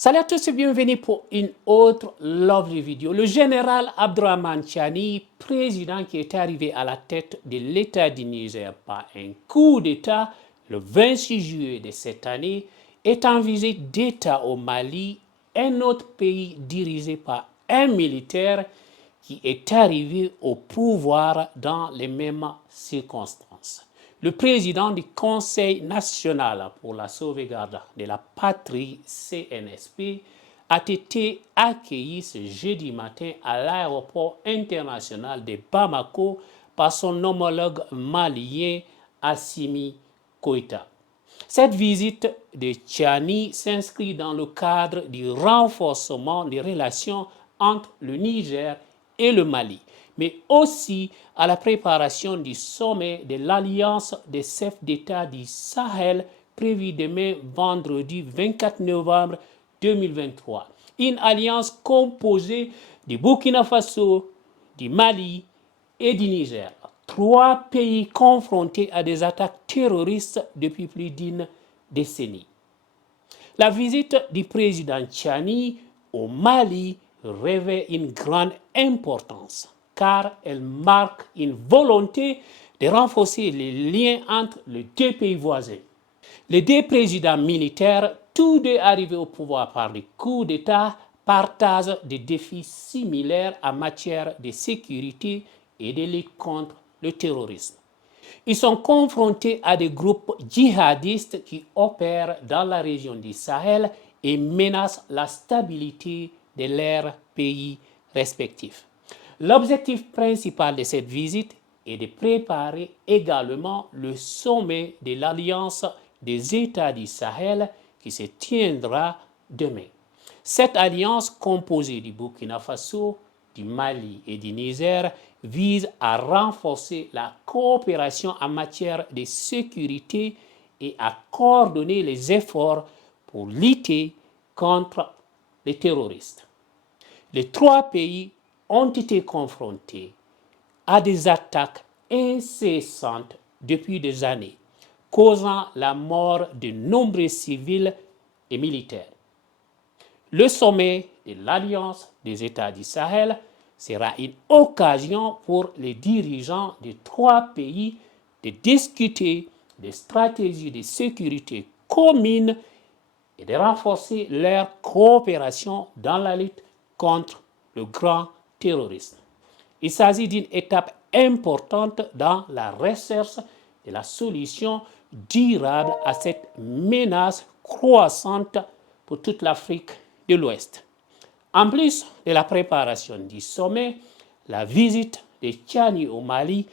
Salut à tous et bienvenue pour une autre lovely vidéo. Le général Abdourahmane Tiani, président qui est arrivé à la tête de l'État du Niger par un coup d'État le 26 juillet de cette année, est en visite d'État au Mali, un autre pays dirigé par un militaire qui est arrivé au pouvoir dans les mêmes circonstances. Le président du Conseil national pour la sauvegarde de la patrie, CNSP, a été accueilli ce jeudi matin à l'aéroport international de Bamako par son homologue malien Assimi Goïta. Cette visite de Tiani s'inscrit dans le cadre du renforcement des relations entre le Niger et le Mali, mais aussi à la préparation du sommet de l'Alliance des chefs d'État du Sahel prévu demain vendredi 24 novembre 2023. Une alliance composée du Burkina Faso, du Mali et du Niger. Trois pays confrontés à des attaques terroristes depuis plus d'une décennie. La visite du président Tiani au Mali revêt une grande importance car elle marque une volonté de renforcer les liens entre les deux pays voisins. Les deux présidents militaires, tous deux arrivés au pouvoir par des coups d'État, partagent des défis similaires en matière de sécurité et de lutte contre le terrorisme. Ils sont confrontés à des groupes djihadistes qui opèrent dans la région du Sahel et menacent la stabilité de leurs pays respectifs. L'objectif principal de cette visite est de préparer également le sommet de l'Alliance des États du Sahel qui se tiendra demain. Cette alliance composée du Burkina Faso, du Mali et du Niger vise à renforcer la coopération en matière de sécurité et à coordonner les efforts pour lutter contre les terroristes. Les trois pays ont été confrontés à des attaques incessantes depuis des années, causant la mort de nombreux civils et militaires. Le sommet de l'Alliance des États du Sahel sera une occasion pour les dirigeants des trois pays de discuter des stratégies de sécurité communes et de renforcer leur coopération dans la lutte contre le grand terrorisme. Il s'agit d'une étape importante dans la recherche de la solution durable à cette menace croissante pour toute l'Afrique de l'Ouest. En plus de la préparation du sommet, la visite de Tiani au Mali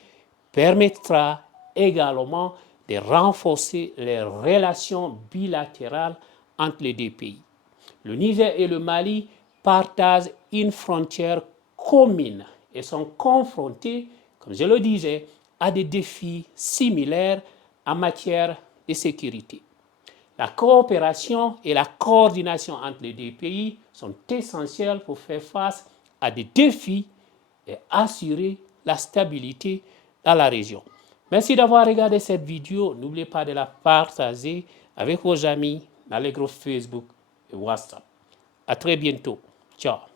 permettra également de renforcer les relations bilatérales entre les deux pays. Le Niger et le Mali partagent une frontière commune et sont confrontés, comme je le disais, à des défis similaires en matière de sécurité. La coopération et la coordination entre les deux pays sont essentielles pour faire face à des défis et assurer la stabilité dans la région. Merci d'avoir regardé cette vidéo. N'oubliez pas de la partager avec vos amis dans les groupes Facebook et WhatsApp. À très bientôt. Ciao.